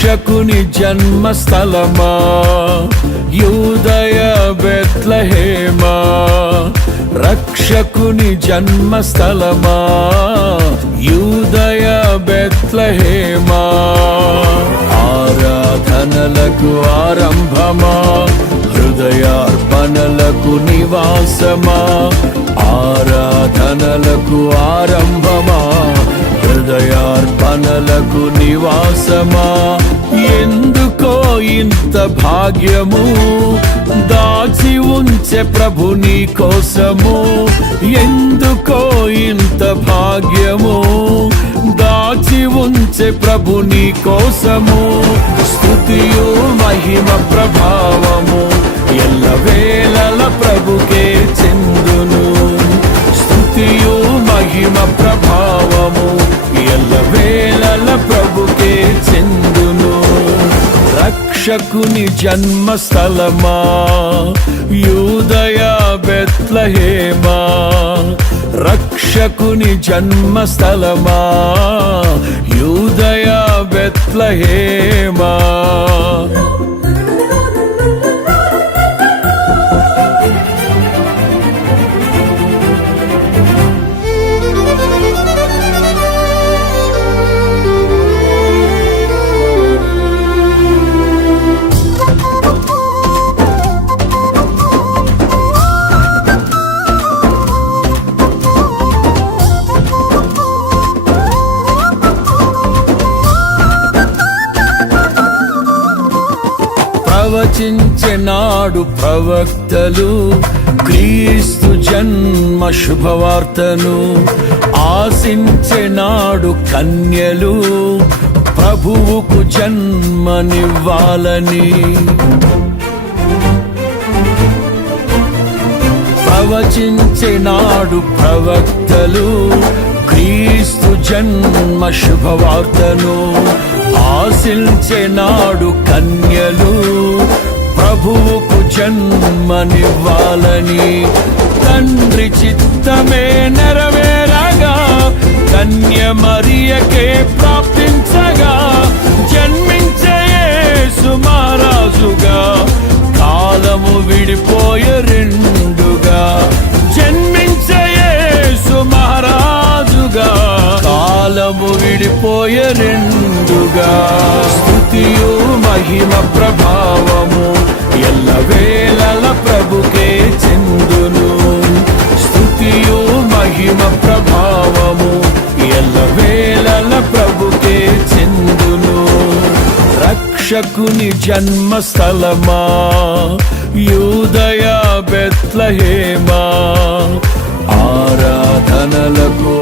రక్షకుని జన్మస్థలమా యూదయ బెత్లెహేమా, రక్షకుని జన్మస్థలమా యూదయ బెత్లెహేమా. ఆరాధనలకు ఆరంభమా, హృదయార్పణలకు నివాసమా, ఆరాధనలకు ఆరంభమా, హృదయార్పణలకు నివాసమా. ఎందుకో ఇంత భాగ్యము దాచి ఉంచే ప్రభు నీ కోసము, ఎందుకో ఇంత భాగ్యము దాచి ఉంచే ప్రభు నీ కోసము. స్తుతియు మహిమ ప్రభావము ఎల్లవేళల ప్రభుకే చెందును, స్తుతియు మహిమ ప్రభావము ఎల్లవేళల ప్రభుకే చెందును. రక్షకుని జన్మస్థలమా యూదయ బెత్లెహేమా, రక్షకుని జన్మస్థలమా యూదయ బెత్లెహేమా. ప్రవచించెనాడు ప్రవక్తలు క్రీస్తు జన్మ శుభవార్తను, ఆశించెనాడు కన్యలు ప్రభువుకు జన్మనివ్వాలని. ప్రవచించెనాడు ప్రవక్తలు క్రీస్తు జన్మ శుభవార్తను, ఆశించెనాడు కన్యలు ప్రభువుకు జన్మనివ్వాలని. తండ్రి చిత్తమే నెరవేరగా కన్య మరియకే ప్రాప్తించగా, జన్మించే యేసు మహారాజుగా కాలము విడిపోయే రెండుగా, జన్మించే యేసు మహారాజుగా కాలము విడిపోయే రెండుగా. స్తుతియు మహిమ ప్రభావము ఎల్లవేళల ప్రభుకే చెందును, స్తుతియు మహిమ ప్రభావము ఎల్లవేళల ప్రభుకే చెందును. రక్షకుని జన్మస్థలమా యూదయ బెత్లెహేమా, ఆరాధనలకు